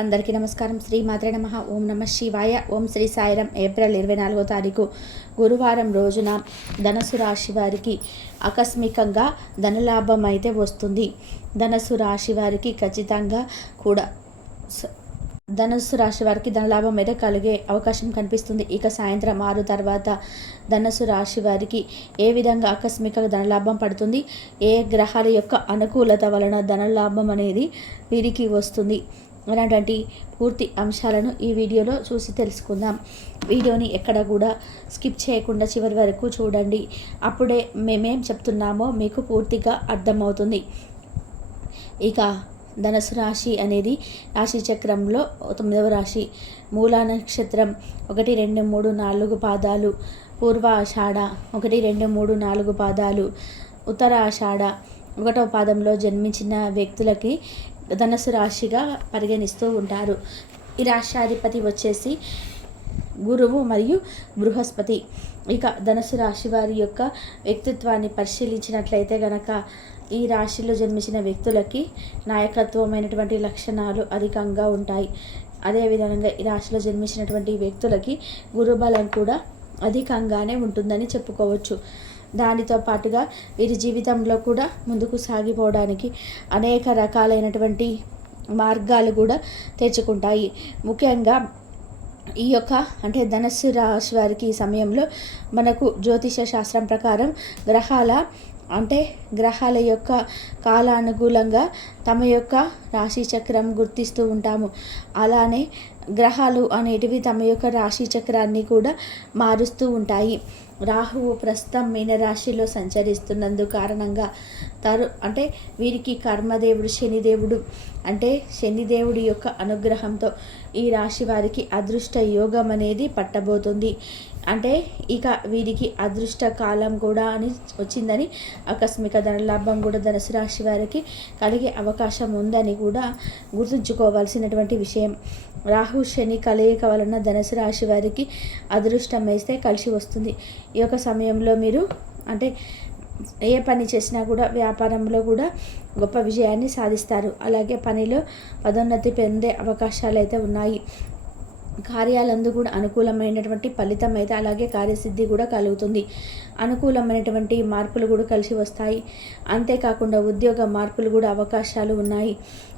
అందరికీ నమస్కారం. శ్రీ మాత్రే నమః. ఓం నమ శివాయ. ఓం శ్రీ సాయిరం. ఏప్రిల్ 24వ తారీఖు గురువారం రోజున ధనస్సు రాశి వారికి ఆకస్మికంగా ధనలాభం అయితే వస్తుంది. ధనస్సు రాశి వారికి ఖచ్చితంగా కూడా ధనస్సు రాశి వారికి ధనలాభం అయితే కలిగే అవకాశం కనిపిస్తుంది. ఇక సాయంత్రం 6 తర్వాత ధనస్సు రాశి వారికి ఏ విధంగా ఆకస్మిక ధనలాభం పడుతుంది, ఏ గ్రహాల యొక్క అనుకూలత వలన ధనలాభం అనేది వీరికి వస్తుంది అనేటువంటి పూర్తి అంశాలను ఈ వీడియోలో చూసి తెలుసుకుందాం. వీడియోని ఎక్కడ కూడా స్కిప్ చేయకుండా చివరి వరకు చూడండి. అప్పుడే మేమేం చెప్తున్నామో మీకు పూర్తిగా అర్థమవుతుంది. ఇక ధనుసు రాశి అనేది రాశి చక్రంలో 9వ రాశి. మూలా నక్షత్రం 1, 2, 3, 4 పాదాలు, పూర్వ ఆషాఢ 1, 2, 3, 4 పాదాలు, ఉత్తర ఆషాఢ 1వ పాదంలో జన్మించిన వ్యక్తులకి ధనుసు రాశిగా పరిగణిస్తూ ఉంటారు. ఈ రాష్ట్రాధిపతి వచ్చేసి గురువు మరియు బృహస్పతి. ఇక ధనుసు రాశి వారి యొక్క వ్యక్తిత్వాన్ని పరిశీలించినట్లయితే గనక ఈ రాశిలో జన్మించిన వ్యక్తులకి నాయకత్వమైనటువంటి లక్షణాలు అధికంగా ఉంటాయి. అదేవిధంగా ఈ రాశిలో జన్మించినటువంటి వ్యక్తులకి గురుబలం కూడా అధికంగానే ఉంటుందని చెప్పుకోవచ్చు. దానితో పాటుగా వీరి జీవితంలో కూడా ముందుకు సాగిపోవడానికి అనేక రకాలైనటువంటి మార్గాలు కూడా తెచ్చుకుంటాయి. ముఖ్యంగా ఈ యొక్క ధనుస్సు రాశి వారికి ఈ సమయంలో మనకు జ్యోతిష శాస్త్రం ప్రకారం గ్రహాల యొక్క కాలానుగుణంగా తమ యొక్క రాశి చక్రం గుర్తిస్తూ ఉంటాము. అలానే గ్రహాలు అనేటివి తమ యొక్క రాశి చక్రాన్ని కూడా మారుస్తూ ఉంటాయి. రాహువు ప్రస్తుతం మీనరాశిలో సంచరిస్తున్నందు కారణంగా వీరికి కర్మదేవుడు శనిదేవుడు శనిదేవుడి యొక్క అనుగ్రహంతో ఈ రాశి వారికి అదృష్ట యోగం అనేది పట్టబోతుంది. ఇక వీరికి అదృష్ట కాలం కూడా అని వచ్చిందని, ఆకస్మిక ధనలాభం కూడా ధనుసు రాశి వారికి కలిగే అవకాశం ఉందని కూడా గుర్తుంచుకోవాల్సినటువంటి విషయం. రాహు శని కలయిక వలన ధనుసు రాశి వారికి అదృష్టం వేస్తే కలిసి వస్తుంది. ఈ యొక్క సమయంలో మీరు ఏ పని చేసినా కూడా వ్యాపారంలో కూడా గొప్ప విజయాన్ని సాధిస్తారు. అలాగే పనిలో పదోన్నతి పొందే అవకాశాలు అయితే ఉన్నాయి. కార్యాలందు కూడా అనుకూలమైనటువంటి ఫలితం అయితే అలాగే కార్యసిద్ధి కూడా కలుగుతుంది. అనుకూలమైనటువంటి మార్పులు కూడా కలిసి వస్తాయి. అంతేకాకుండా ఉద్యోగ మార్పులు కూడా అవకాశాలు ఉన్నాయి.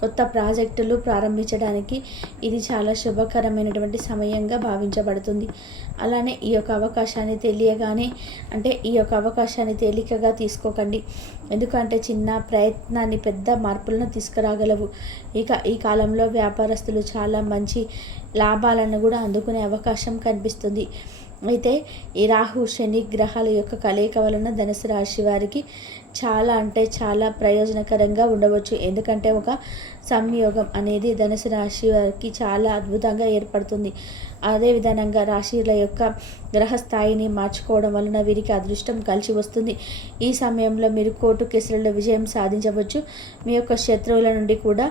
కొత్త ప్రాజెక్టులు ప్రారంభించడానికి ఇది చాలా శుభకరమైనటువంటి సమయంగా భావించబడుతుంది. అలానే ఈ యొక్క అవకాశాన్ని ఈ యొక్క అవకాశాన్ని తేలికగా తీసుకోకండి. ఎందుకంటే చిన్న ప్రయత్నాన్ని పెద్ద మార్పులను తీసుకురాగలవు. ఇక ఈ కాలంలో వ్యాపారస్తులు చాలా మంచి లాభాలను కూడా అందుకునే అవకాశం కనిపిస్తుంది. అయితే ఈ రాహు శని గ్రహాల యొక్క కలయిక వలన ధనుసు రాశి వారికి చాలా ప్రయోజనకరంగా ఉండవచ్చు. ఎందుకంటే ఒక సంయోగం అనేది ధనుసు రాశి వారికి చాలా అద్భుతంగా ఏర్పడుతుంది. అదేవిధంగా రాశిల యొక్క గ్రహస్థాయిని మార్చుకోవడం వలన వీరికి అదృష్టం కలిసి వస్తుంది. ఈ సమయంలో మీరు కోర్టు కేసులలో విజయం సాధించవచ్చు. మీ యొక్క శత్రువుల నుండి కూడా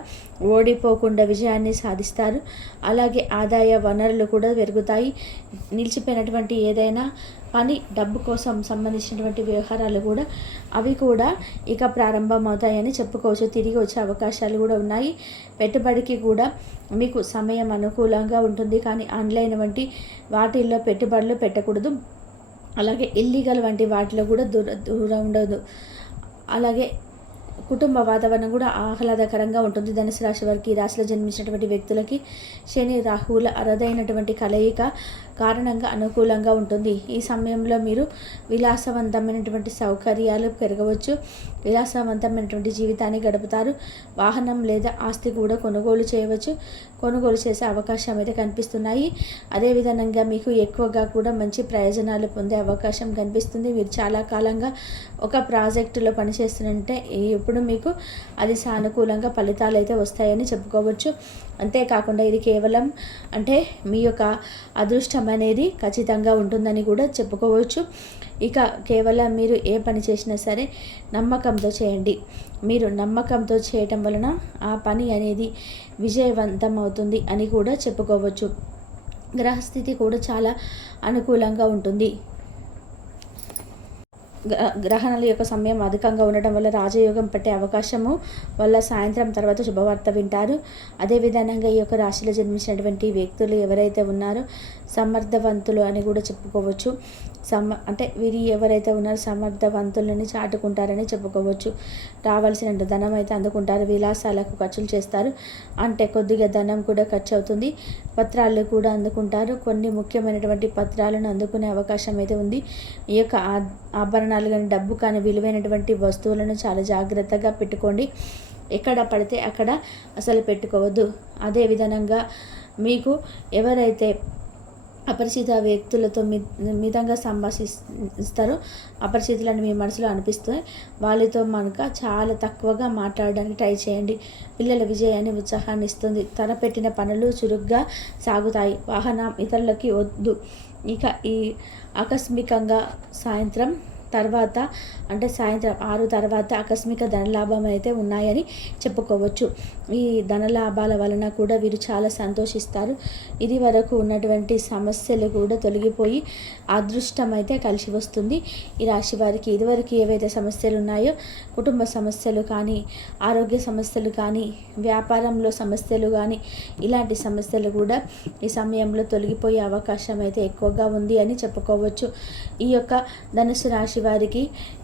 ఓడిపోకుండా విజయాన్ని సాధిస్తారు. అలాగే ఆదాయ వనరులు కూడా పెరుగుతాయి. నిలిచిపోయినటువంటి ఏదైనా పని, డబ్బు కోసం సంబంధించినటువంటి వ్యవహారాలు కూడా అవి కూడా ఇక ప్రారంభమవుతాయని చెప్పుకోవచ్చు. తిరిగి వచ్చే అవకాశాలు కూడా ఉన్నాయి. పెట్టుబడికి కూడా మీకు సమయం అనుకూలంగా ఉంటుంది. కానీ ఆన్లైన్ వంటి వాటిల్లో పెట్టుబడులు పెట్టకూడదు. అలాగే ఇల్లీగల్ వంటి వాటిలో కూడా దూరం ఉండదు. అలాగే కుటుంబ వాతావరణం కూడా ఆహ్లాదకరంగా ఉంటుంది. ధనుసు రాశి వారికి ఈ రాశిలో జన్మించినటువంటి వ్యక్తులకి శని రాహువుల అరుదైనటువంటి కలయిక కారణంగా అనుకూలంగా ఉంటుంది. ఈ సమయంలో మీరు విలాసవంతమైనటువంటి సౌకర్యాలు పెరగవచ్చు. విలాసవంతమైనటువంటి జీవితాన్ని గడుపుతారు. వాహనం లేదా ఆస్తి కూడా కొనుగోలు చేయవచ్చు. కొనుగోలు చేసే అవకాశం అయితే కనిపిస్తున్నాయి. అదేవిధంగా మీకు ఎక్కువగా కూడా మంచి ప్రయోజనాలు పొందే అవకాశం కనిపిస్తుంది. మీరు చాలా కాలంగా ఒక ప్రాజెక్టులో పనిచేస్తుంటే ఇప్పుడు మీకు అది సానుకూలంగా ఫలితాలు అయితే వస్తాయని చెప్పుకోవచ్చు. అంతేకాకుండా ఇది కేవలం మీ యొక్క అదృష్టం అనేది ఖచ్చితంగా ఉంటుందని కూడా చెప్పుకోవచ్చు. ఇక కేవలం మీరు ఏ పని చేసినా సరే నమ్మకంతో చేయండి. మీరు నమ్మకంతో చేయటం వలన ఆ పని అనేది విజయవంతం అవుతుంది అని కూడా చెప్పుకోవచ్చు. గ్రహస్థితి కూడా చాలా అనుకూలంగా ఉంటుంది. గ్రహణాల యొక్క సమయం అధికంగా ఉండటం వల్ల రాజయోగం పట్టే అవకాశము వల్ల సాయంత్రం తర్వాత శుభవార్త వింటారు. అదేవిధంగా ఈ యొక్క రాశిలో జన్మించినటువంటి వ్యక్తులు ఎవరైతే ఉన్నారో సమర్థవంతులు అని కూడా చెప్పుకోవచ్చు. అంటే వీరి ఎవరైతే ఉన్నారో సమర్థవంతులని చాటుకుంటారని చెప్పుకోవచ్చు. రావాల్సిన ధనం అయితే అందుకుంటారు. విలాసాలకు ఖర్చులు చేస్తారు. అంటే కొద్దిగా ధనం కూడా ఖర్చు అవుతుంది. పత్రాలు కూడా అందుకుంటారు. కొన్ని ముఖ్యమైనటువంటి పత్రాలను అందుకునే అవకాశం అయితే ఉంది. ఈ యొక్క ఆభరణాలు కానీ డబ్బు కానీ విలువైనటువంటి వస్తువులను చాలా జాగ్రత్తగా పెట్టుకోండి. ఎక్కడ పడితే అక్కడ అసలు పెట్టుకోవద్దు. అదేవిధంగా మీకు ఎవరైతే అపరిచిత వ్యక్తులతో మితంగా సంభాషిస్తారో అపరిచితులను మీ మనసులో అనిపిస్తే వాళ్ళతో మనక చాలా తక్కువగా మాట్లాడడానికి ట్రై చేయండి. పిల్లల విజయాన్ని ఉత్సాహాన్ని ఇస్తుంది. తలపెట్టిన పనులు చురుగ్గా సాగుతాయి. వాహనం ఇతరులకి వద్దు. ఇక ఈ ఆకస్మికంగా సాయంత్రం తర్వాత అంటే సాయంత్రం 6 తర్వాత ఆకస్మిక ధనలాభం అయితే ఉన్నాయని చెప్పుకోవచ్చు. ఈ ధనలాభాల వలన కూడా వీరు చాలా సంతోషిస్తారు. ఇది వరకు ఉన్నటువంటి సమస్యలు కూడా తొలగిపోయి అదృష్టం అయితే కలిసి వస్తుంది. ఈ రాశి వారికి ఇదివరకు ఏవైతే సమస్యలు ఉన్నాయో కుటుంబ సమస్యలు కానీ ఆరోగ్య సమస్యలు కానీ వ్యాపారంలో సమస్యలు కానీ ఇలాంటి సమస్యలు కూడా ఈ సమయంలో తొలగిపోయే అవకాశం అయితే ఎక్కువగా ఉంది అని చెప్పుకోవచ్చు. ఈ యొక్క ధనుసు రాశి వారికి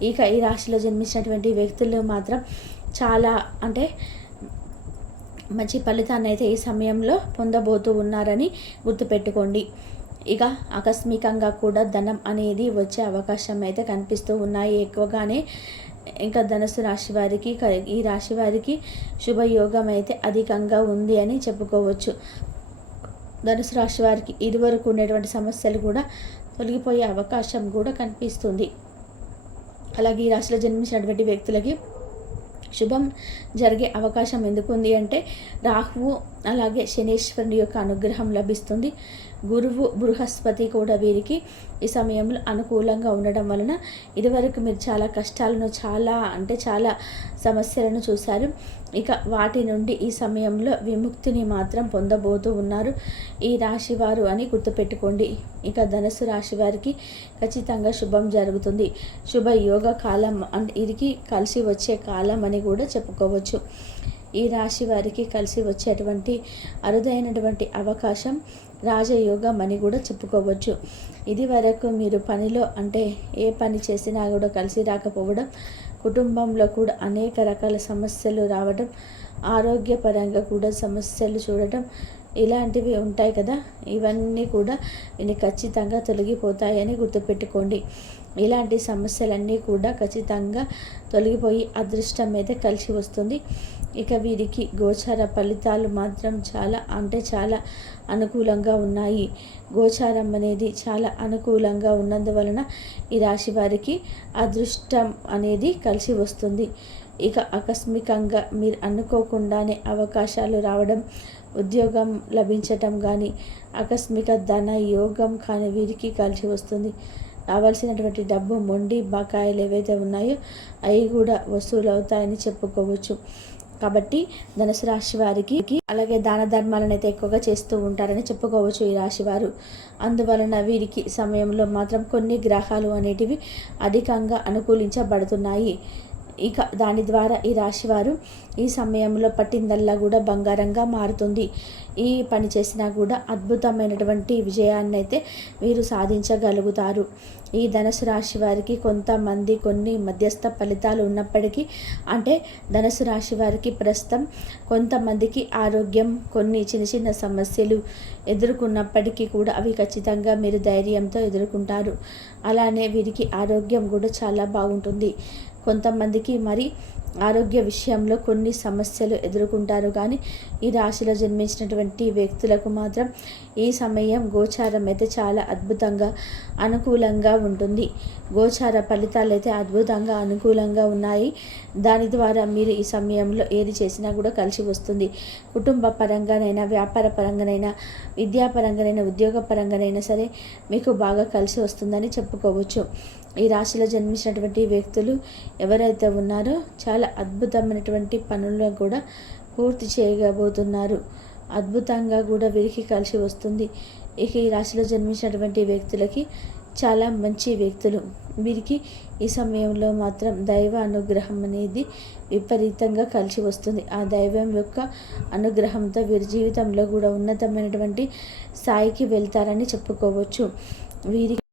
ఇక ఈ రాశిలో జన్మించినటువంటి వ్యక్తులు మాత్రం చాలా అంటే మంచి ఫలితాన్ని అయితే ఈ సమయంలో పొందబోతూ ఉన్నారని గుర్తుపెట్టుకోండి. ఇక ఆకస్మికంగా కూడా ధనం అనేది వచ్చే అవకాశం అయితే కనిపిస్తూ ఉన్నాయి ఎక్కువగానే. ఇంకా ధనుసు రాశి వారికి ఈ రాశి వారికి శుభయోగం అయితే అధికంగా ఉంది అని చెప్పుకోవచ్చు. ధనుసు రాశి వారికి ఇదివరకు ఉండేటువంటి సమస్యలు కూడా తొలగిపోయే అవకాశం కూడా కనిపిస్తుంది. అలాగే ఈ రాశిలో జన్మించినటువంటి వ్యక్తులకి శుభం జరిగే అవకాశం ఎందుకు ఉంది అంటే రాహువు అలాగే శనీశ్వరుని యొక్క అనుగ్రహం లభిస్తుంది. గురువు బృహస్పతి కూడా వీరికి ఈ సమయంలో అనుకూలంగా ఉండడం వలన ఇదివరకు మీరు చాలా కష్టాలను చాలా సమస్యలను చూశారు. ఇక వాటి నుండి ఈ సమయంలో విముక్తిని మాత్రం పొందబోతూ ఉన్నారు ఈ రాశి వారు అని గుర్తుపెట్టుకోండి. ఇక ధనుసు రాశి వారికి ఖచ్చితంగా శుభం జరుగుతుంది. శుభ యోగ కాలం అంటే ఇది కలిసి వచ్చే కాలం అని కూడా చెప్పుకోవచ్చు. ఈ రాశి వారికి కలిసి వచ్చేటువంటి అరుదైనటువంటి అవకాశం రాజయోగం అని కూడా చెప్పుకోవచ్చు. ఇది వరకు మీరు పనిలో అంటే ఏ పని చేసినా కూడా కలిసి రాకపోవడం, కుటుంబంలో కూడా అనేక రకాల సమస్యలు రావడం, ఆరోగ్యపరంగా కూడా సమస్యలు చూడటం ఇలాంటివి ఉంటాయి కదా. ఇవన్నీ కూడా ఇవి ఖచ్చితంగా తొలగిపోతాయని గుర్తుపెట్టుకోండి. ఇలాంటి సమస్యలన్నీ కూడా ఖచ్చితంగా తొలగిపోయి అదృష్టం అయితే కలిసి వస్తుంది. ఇక వీరికి గోచార ఫలితాలు మాత్రం చాలా అనుకూలంగా ఉన్నాయి. గోచారం అనేది చాలా అనుకూలంగా ఉన్నందువలన ఈ రాశి వారికి అదృష్టం అనేది కలిసి వస్తుంది. ఇక ఆకస్మికంగా మీరు అనుకోకుండానే అవకాశాలు రావడం, ఉద్యోగం లభించటం కానీ ఆకస్మిక ధన యోగం కానీ వీరికి కలిసి వస్తుంది. రావాల్సినటువంటి డబ్బు మొండి బకాయిలు ఏవైతే ఉన్నాయో అవి కూడా వసూలు అవుతాయని చెప్పుకోవచ్చు. కాబట్టి ధనుసు రాశి వారికి అలాగే దాన ధర్మాలను అయితే ఎక్కువగా చేస్తూ ఉంటారని చెప్పుకోవచ్చు ఈ రాశివారు. అందువలన వీరికి సమయంలో మాత్రం కొన్ని గ్రహాలు అనేటివి అధికంగా అనుకూలించబడుతున్నాయి. ఇక దాని ద్వారా ఈ రాశివారు ఈ సమయంలో పట్టిందల్లా కూడా బంగారంగా మారుతుంది. ఈ పని చేసినా కూడా అద్భుతమైనటువంటి విజయాన్ని అయితే వీరు సాధించగలుగుతారు. ఈ ధనుసు రాశి వారికి కొంతమంది కొన్ని మధ్యస్థ ఫలితాలు ఉన్నప్పటికీ అంటే ధనుసు రాశి వారికి ప్రస్తుతం కొంతమందికి ఆరోగ్యం కొన్ని చిన్న సమస్యలు ఎదుర్కొన్నప్పటికీ కూడా అవి ఖచ్చితంగా మీరు ధైర్యంతో ఎదుర్కొంటారు. అలానే వీరికి ఆరోగ్యం కూడా చాలా బాగుంటుంది. కొంతమందికి మరి ఆరోగ్య విషయంలో కొన్ని సమస్యలు ఎదుర్కొంటారు. కానీ ఈ రాశిలో జన్మించినటువంటి వ్యక్తులకు మాత్రం ఈ సమయం గోచారం అయితే చాలా అద్భుతంగా అనుకూలంగా ఉంటుంది. గోచార ఫలితాలు అయితే అద్భుతంగా అనుకూలంగా ఉన్నాయి. దాని ద్వారా మీరు ఈ సమయంలో ఏది చేసినా కూడా కలిసి వస్తుంది. కుటుంబ పరంగానైనా, వ్యాపార పరంగానైనా, విద్యాపరంగానైనా, ఉద్యోగ పరంగానైనా సరే మీకు బాగా కలిసి వస్తుందని చెప్పుకోవచ్చు. ఈ రాశిలో జన్మించినటువంటి వ్యక్తులు ఎవరైతే ఉన్నారో చాలా అద్భుతమైనటువంటి పనులను కూడా పూర్తి చేయబోతున్నారు. అద్భుతంగా కూడా వీరికి కలిసి వస్తుంది. ఇక ఈ రాశిలో జన్మించినటువంటి వ్యక్తులకి చాలా మంచి వ్యక్తులు. వీరికి ఈ సమయంలో మాత్రం దైవ అనుగ్రహం అనేది విపరీతంగా కలిసి వస్తుంది. ఆ దైవం యొక్క అనుగ్రహంతో వీరి జీవితంలో కూడా ఉన్నతమైనటువంటి స్థాయికి వెళ్తారని చెప్పుకోవచ్చు. వీరికి